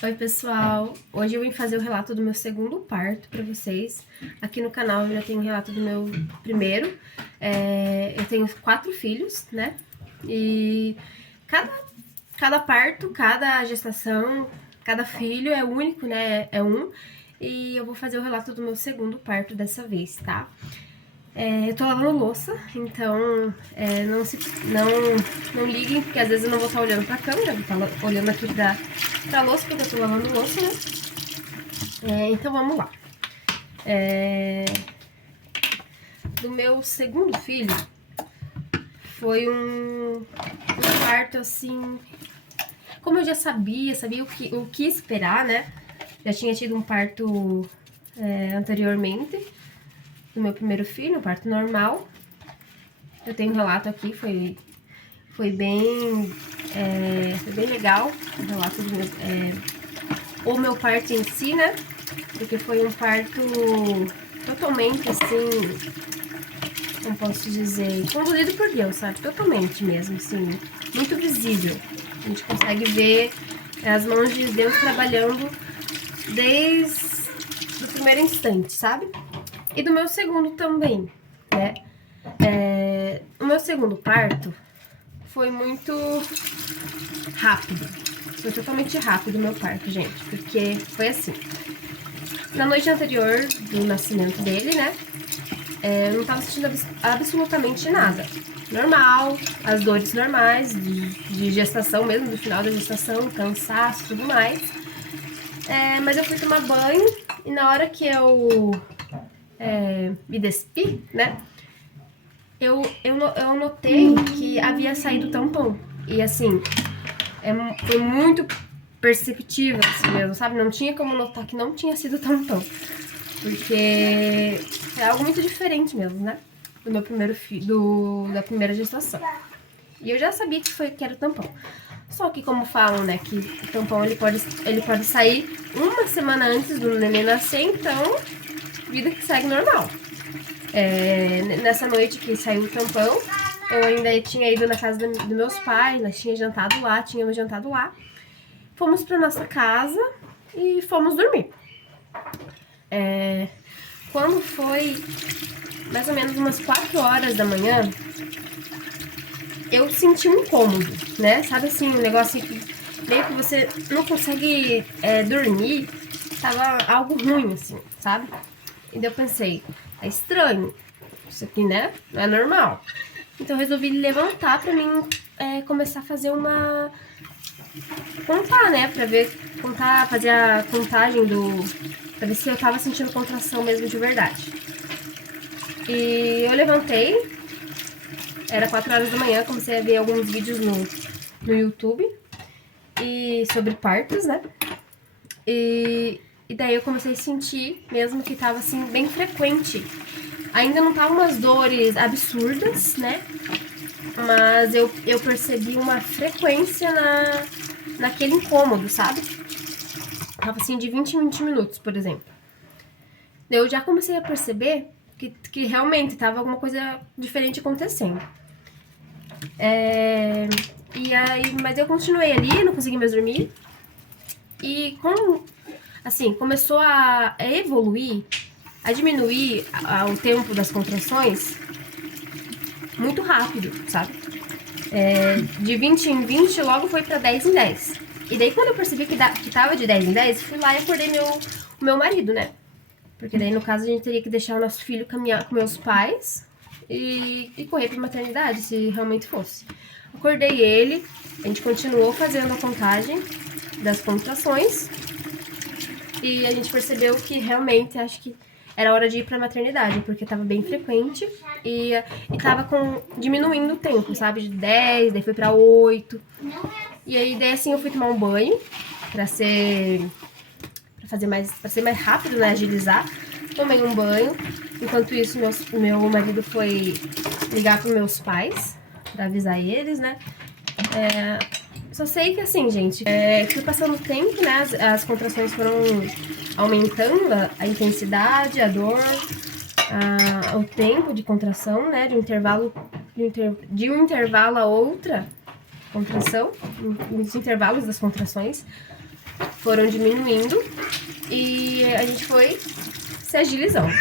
Oi pessoal, hoje eu vim fazer o relato do meu segundo parto pra vocês. Aqui no canal eu já tenho o relato do meu primeiro. Eu tenho 4 filhos, né? E cada parto, cada gestação, cada filho é único, né? É um. E eu vou fazer o relato do meu segundo parto dessa vez, tá? Eu tô lavando louça, então não liguem, porque às vezes eu não vou estar olhando pra câmera, vou estar olhando aqui pra louça, porque eu tô lavando louça, né? Então vamos lá. Do meu segundo filho, foi um parto assim. Como eu já sabia o que esperar, né? Já tinha tido um parto anteriormente, do meu primeiro filho, um parto normal. Eu tenho um relato aqui, foi bem legal o relato do o meu parto em si, né? Porque foi um parto totalmente assim, como posso dizer, conduzido por Deus, sabe? Totalmente mesmo, assim, muito visível. A gente consegue ver as mãos de Deus trabalhando desde o primeiro instante, sabe? E do meu segundo também, né? O meu segundo parto foi muito rápido. Foi totalmente rápido o meu parto, gente. Porque foi assim. Na noite anterior do nascimento dele, né? Eu não tava sentindo absolutamente nada. Normal, as dores normais de gestação mesmo, do final da gestação, cansaço e tudo mais. Mas eu fui tomar banho e na hora que eu me despi, né? Eu notei que havia saído tampão. E assim, foi muito perceptível assim mesmo, sabe? Não tinha como notar que não tinha sido tampão. Porque é algo muito diferente mesmo, né? Do meu primeiro filho, da primeira gestação. E eu já sabia que era tampão. Só que como falam, né, que o tampão ele pode sair uma semana antes do neném nascer, então vida que segue normal. Nessa noite que saiu o tampão, eu ainda tinha ido na casa dos meus pais, nós tínhamos jantado lá. Fomos pra nossa casa e fomos dormir. Quando foi mais ou menos umas 4 horas da manhã, eu senti um incômodo, né? Sabe assim, um negócio que meio que você não consegue dormir, tava algo ruim, assim, sabe? E daí eu pensei, é estranho, isso aqui, né? Não é normal. Então eu resolvi levantar pra mim começar a fazer contar, né? Pra ver, fazer a contagem pra ver se eu tava sentindo contração mesmo de verdade. E eu levantei, era 4 horas da manhã, comecei a ver alguns vídeos no YouTube sobre partos, né? E daí eu comecei a sentir mesmo que tava assim, bem frequente. Ainda não tava umas dores absurdas, né? Mas eu percebi uma frequência naquele incômodo, sabe? Tava assim de 20 em 20 minutos, por exemplo. Eu já comecei a perceber que realmente tava alguma coisa diferente acontecendo. Mas eu continuei ali, não consegui mais dormir. E assim, começou a evoluir, a diminuir o tempo das contrações muito rápido, sabe? De 20 em 20, logo foi pra 10 em 10. E daí quando eu percebi que tava de 10 em 10, fui lá e acordei o meu marido, né? Porque daí no caso a gente teria que deixar o nosso filho caminhar com meus pais e correr pra maternidade, se realmente fosse. Acordei ele, a gente continuou fazendo a contagem das contrações e a gente percebeu que realmente acho que era hora de ir pra maternidade, porque tava bem frequente e tava diminuindo o tempo, sabe? De 10, daí foi pra 8. E aí, daí assim, eu fui tomar um banho pra ser mais rápido, né? Agilizar. Tomei um banho. Enquanto isso, meu marido foi ligar pros meus pais pra avisar eles, né? Só sei que assim, gente, fui passando o tempo, né? As contrações foram aumentando a intensidade, a dor, o tempo de contração, né? De um intervalo a outra contração, nos intervalos das contrações. foram diminuindo e a gente foi se agilizando.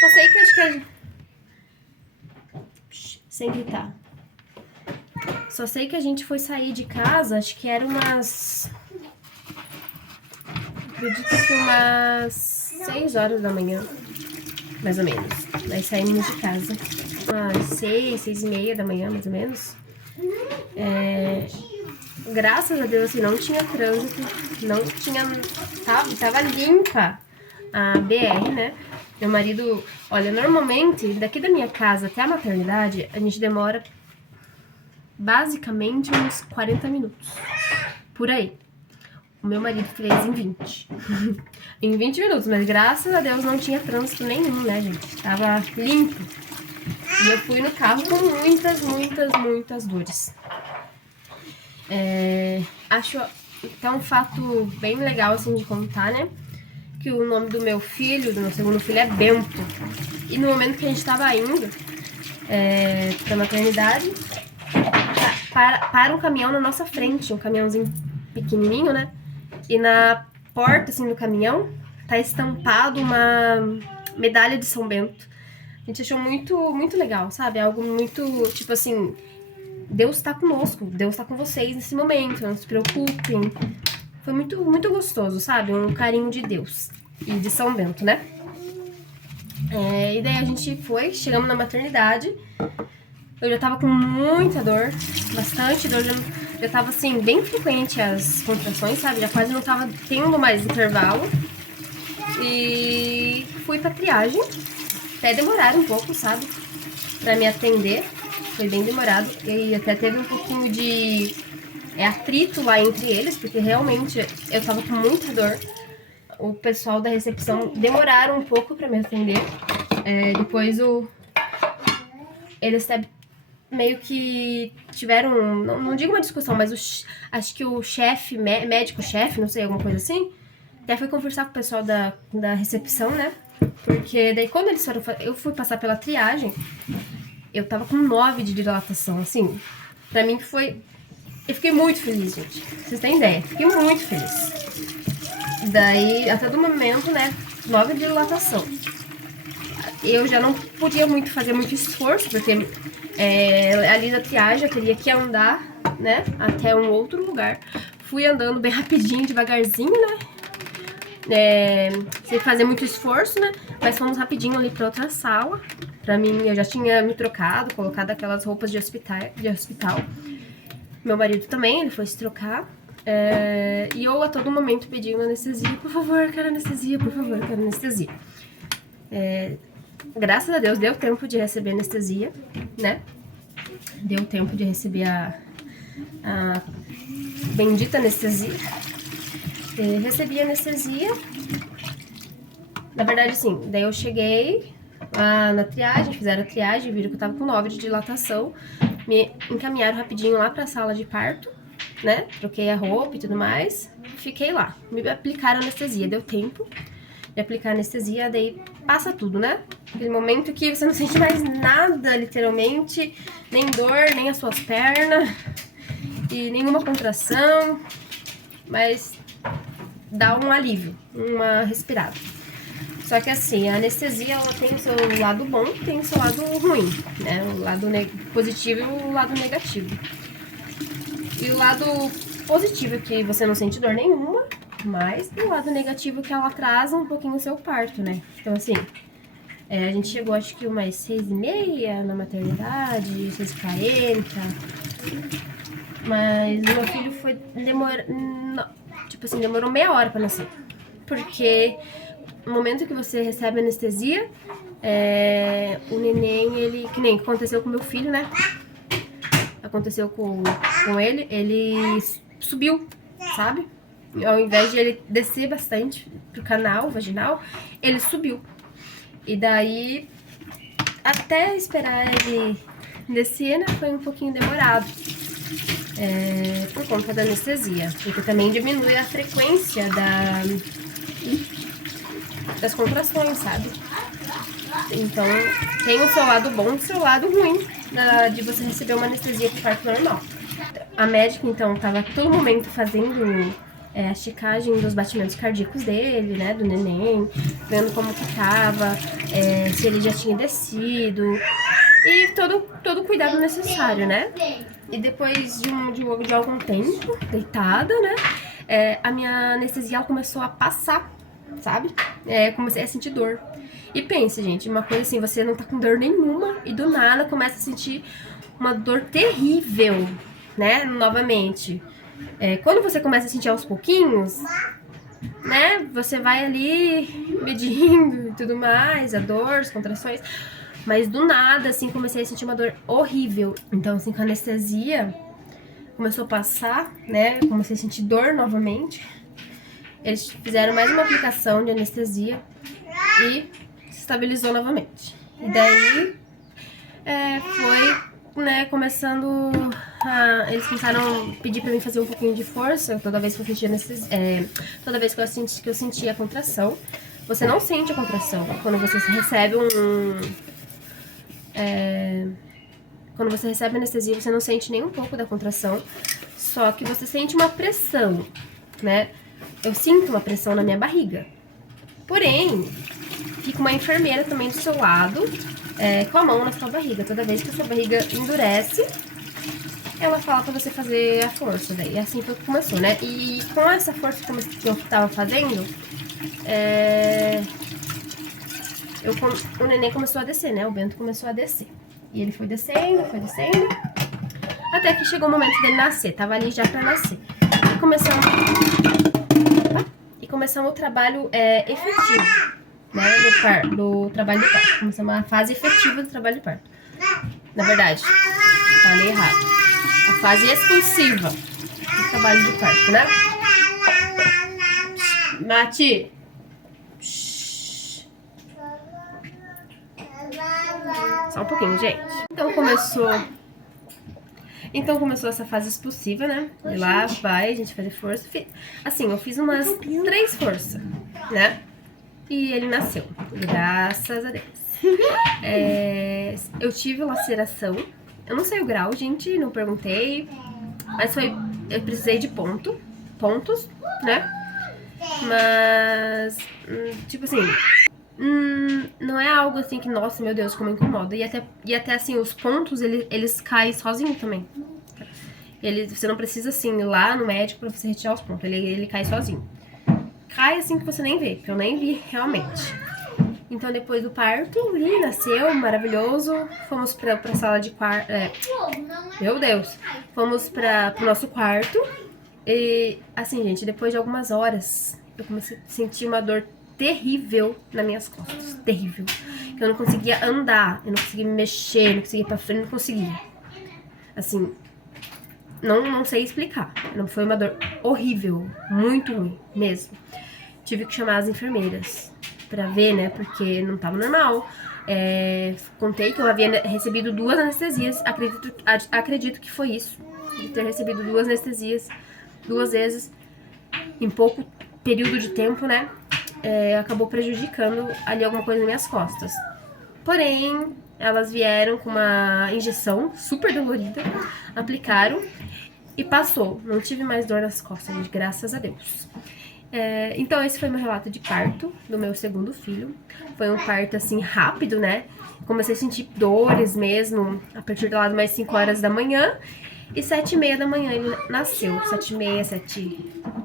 Só sei que acho que a gente... Sem gritar. Só sei que a gente foi sair de casa, acho que era umas... Acredito que umas 6 horas da manhã, mais ou menos. Nós saímos de casa. Umas 6, 6 e meia da manhã, mais ou menos. Graças a Deus, assim, não tinha trânsito, não tinha... Tava limpa a BR, né? Meu marido... Olha, normalmente, daqui da minha casa até a maternidade, a gente demora basicamente uns 40 minutos. Por aí. O meu marido fez em 20. Em 20 minutos, mas graças a Deus não tinha trânsito nenhum, né, gente? Tava limpo. E eu fui no carro com muitas dores. Acho até um fato bem legal, assim, de contar, né? Que o nome do meu filho, do meu segundo filho, é Bento. E no momento que a gente tava indo pra maternidade, para um caminhão na nossa frente, um caminhãozinho pequenininho, né? E na porta, assim, do caminhão, tá estampado uma medalha de São Bento. A gente achou muito legal, sabe? Algo muito, tipo assim, Deus tá conosco, Deus tá com vocês nesse momento, não se preocupem. Foi muito gostoso, sabe? Um carinho de Deus e de São Bento, né? E daí a gente foi, chegamos na maternidade. Eu já tava com muita dor, bastante dor, já tava assim, bem frequente as contrações, sabe? Já quase não tava tendo mais intervalo. E fui pra triagem, até demoraram um pouco, sabe? Pra me atender, foi bem demorado. E até teve um pouquinho de atrito lá entre eles, porque realmente eu tava com muita dor. O pessoal da recepção demoraram um pouco pra me atender. Depois eles meio que tiveram, não digo uma discussão, mas acho que o chefe, médico-chefe, não sei, alguma coisa assim, até foi conversar com o pessoal da recepção, né? Porque daí quando eles foram, eu fui passar pela triagem, eu tava com 9 de dilatação, assim, pra mim que foi... Eu fiquei muito feliz, gente. Vocês têm ideia? Fiquei muito feliz. Daí, até do momento, né, 9 de dilatação. Eu já não podia fazer muito esforço, porque ali na triagem eu teria que andar, né, até um outro lugar. Fui andando bem rapidinho, devagarzinho, né, sem fazer muito esforço, né, mas fomos rapidinho ali pra outra sala. Pra mim, eu já tinha me trocado, colocado aquelas roupas de hospital. Meu marido também, ele foi se trocar. E eu a todo momento pedindo anestesia. Por favor, quero anestesia, por favor, quero anestesia. Graças a Deus deu tempo de receber anestesia, né? Deu tempo de receber a bendita anestesia. Recebi anestesia. Na verdade, sim, daí eu cheguei na triagem, fizeram a triagem, viram que eu tava com 9 de dilatação. Me encaminharam rapidinho lá pra sala de parto, né? Troquei a roupa e tudo mais. Fiquei lá. Me aplicaram anestesia. Deu tempo de aplicar anestesia, daí passa tudo, né? Aquele momento que você não sente mais nada, literalmente. Nem dor, nem as suas pernas. E nenhuma contração. Mas dá um alívio, uma respirada. Só que assim, a anestesia, ela tem o seu lado bom e tem o seu lado ruim, né? O lado positivo e o lado negativo. E o lado positivo é que você não sente dor nenhuma, mas o lado negativo é que ela atrasa um pouquinho o seu parto, né? Então assim, a gente chegou acho que umas 6h30 na maternidade, 6h40. Mas meu filho demorou meia hora pra nascer. Porque no momento que você recebe anestesia, o neném, ele, que nem aconteceu com meu filho, né? Aconteceu com ele subiu, sabe? Ao invés de ele descer bastante pro canal vaginal, ele subiu. E daí, até esperar ele descer, né, foi um pouquinho demorado. Por conta da anestesia, porque também diminui a frequência das contrações, sabe? Então, tem o seu lado bom e o seu lado ruim de você receber uma anestesia por parto normal. A médica, então, estava a todo momento fazendo a checagem dos batimentos cardíacos dele, né, do neném, vendo como que tava, se ele já tinha descido, e todo o cuidado necessário, né? E depois de algum tempo, deitada, né, a minha anestesia ela começou a passar, sabe? Comecei a sentir dor. E pense, gente, uma coisa assim, você não tá com dor nenhuma e do nada começa a sentir uma dor terrível, né? Novamente. Quando você começa a sentir aos pouquinhos, né? Você vai ali medindo e tudo mais, a dor, as contrações. Mas do nada, assim, comecei a sentir uma dor horrível. Então, assim, com a anestesia começou a passar, né? Comecei a sentir dor novamente. Eles fizeram mais uma aplicação de anestesia e se estabilizou novamente. E daí foi, né, começando eles começaram a pedir pra mim fazer um pouquinho de força toda vez que eu sentia toda vez que eu sentia a contração. Você não sente a contração quando você recebe quando você recebe anestesia, você não sente nem um pouco da contração, só que você sente uma pressão, né? Eu sinto uma pressão na minha barriga. Porém, fica uma enfermeira também do seu lado, com a mão na sua barriga. Toda vez que a sua barriga endurece, ela fala pra você fazer a força. Daí, e assim foi que começou, né? E com essa força que eu tava fazendo, o neném começou a descer, né? O Bento começou a descer. E ele foi descendo, até que chegou o momento dele nascer. Tava ali já pra nascer. E começamos o trabalho efetivo, né? Do trabalho de parto. Começamos a fase efetiva do trabalho de parto. Na verdade, falei errado. A fase expulsiva do trabalho de parto, né? Mati! Só um pouquinho, gente. Então começou essa fase expulsiva, né? E lá vai a gente fazer força. Assim, eu fiz umas 3 forças, né? E ele nasceu. Graças a Deus. Eu tive laceração. Eu não sei o grau, gente, não perguntei. Mas eu precisei de pontos, né? Mas, tipo assim, não é algo assim que, nossa, meu Deus, como incomoda. E até assim, os pontos, eles caem sozinho também. Você não precisa, assim, ir lá no médico pra você retirar os pontos. Ele cai sozinho. Cai assim que você nem vê, que eu nem vi realmente. Então, depois do parto, ele nasceu, maravilhoso. Fomos pra sala de quarto. Meu Deus! Fomos pro nosso quarto. E, assim, gente, depois de algumas horas, eu comecei a sentir uma dor terrível nas minhas costas. Terrível. Eu não conseguia andar, eu não conseguia me mexer, não conseguia ir pra frente, não conseguia. Assim, não sei explicar. Foi uma dor horrível, muito ruim mesmo. Tive que chamar as enfermeiras pra ver, né, porque não tava normal. Contei que eu havia recebido 2 anestesias, acredito que foi isso, de ter recebido 2 anestesias 2 vezes em pouco período de tempo, né, acabou prejudicando ali alguma coisa nas minhas costas. Porém, elas vieram com uma injeção super dolorida, aplicaram e passou. Não tive mais dor nas costas, gente, graças a Deus. Então esse foi meu relato de parto do meu segundo filho. Foi um parto assim rápido, né? Comecei a sentir dores mesmo a partir lá de mais 5 horas da manhã. E 7h30 da manhã ele nasceu. 7h30, 7...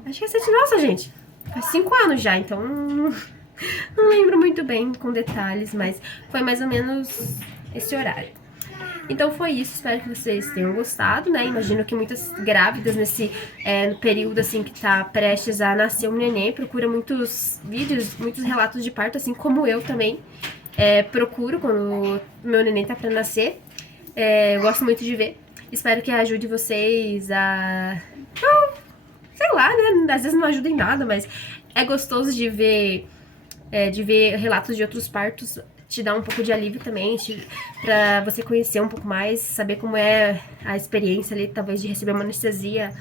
Acho que é 7... Nossa, gente, faz 5 anos já, então não lembro muito bem com detalhes, mas foi mais ou menos esse horário. Então foi isso, espero que vocês tenham gostado, né? Imagino que muitas grávidas nesse período, assim, que tá prestes a nascer um neném, procura muitos vídeos, muitos relatos de parto, assim como eu também procuro quando meu neném tá pra nascer. Eu gosto muito de ver. Espero que ajude vocês a... sei lá, né? Às vezes não ajuda em nada, mas é gostoso de ver relatos de outros partos. Te dá um pouco de alívio também, pra você conhecer um pouco mais, saber como é a experiência ali, talvez, de receber uma anestesia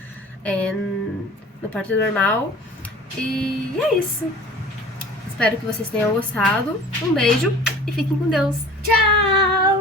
no parto normal. E é isso. Espero que vocês tenham gostado. Um beijo e fiquem com Deus. Tchau!